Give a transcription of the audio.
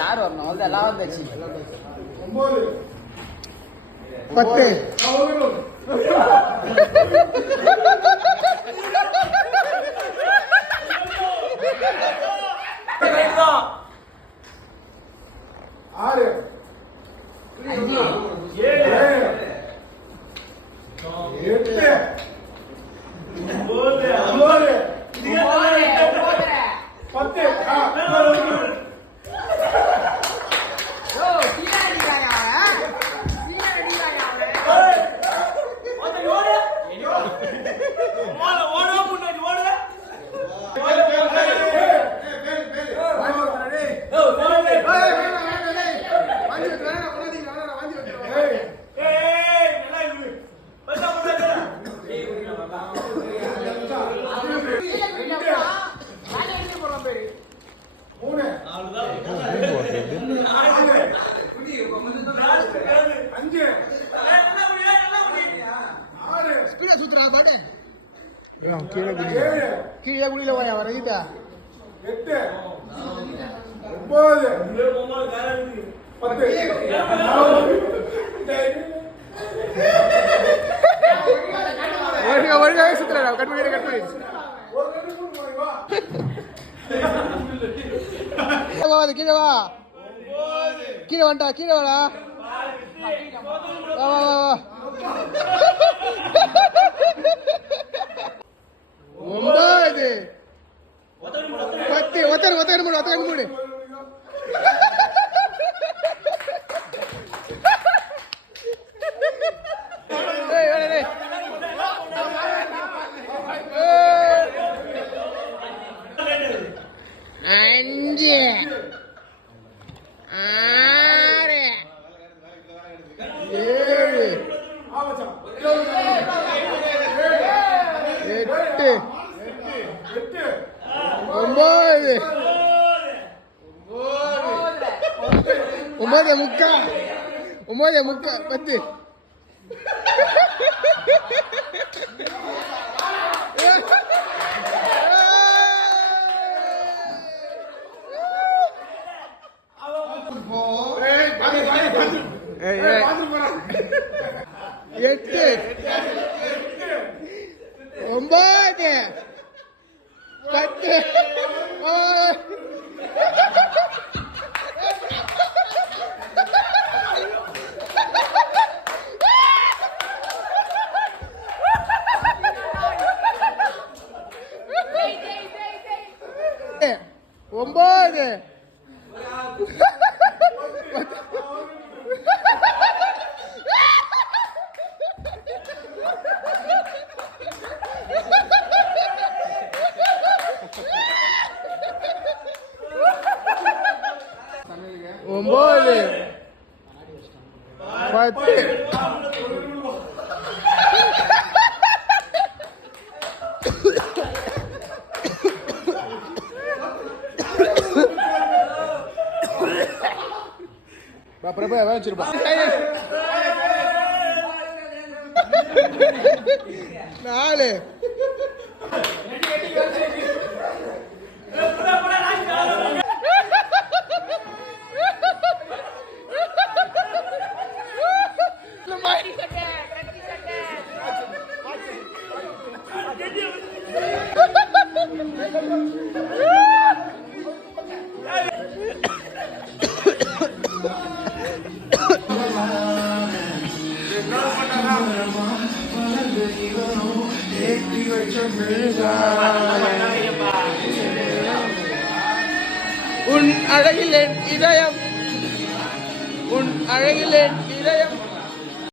யார் வரணும் வந்து எல்லாம் வந்துச்சு 10 6 கீழே குடியில போய் வரகிட்டா 8 9 10 வருக சுத்துறா கட் பண்ணி கீழே வா கீழே வந்துட்டா கீழே வாடா வா வா வா 9 10 ஒத்தர மூடு அஞ்சு 6 7 8 9 முக்கா 10 பிரபா வச்சிருப்பா 4 உன் அழகில் என் இதயம்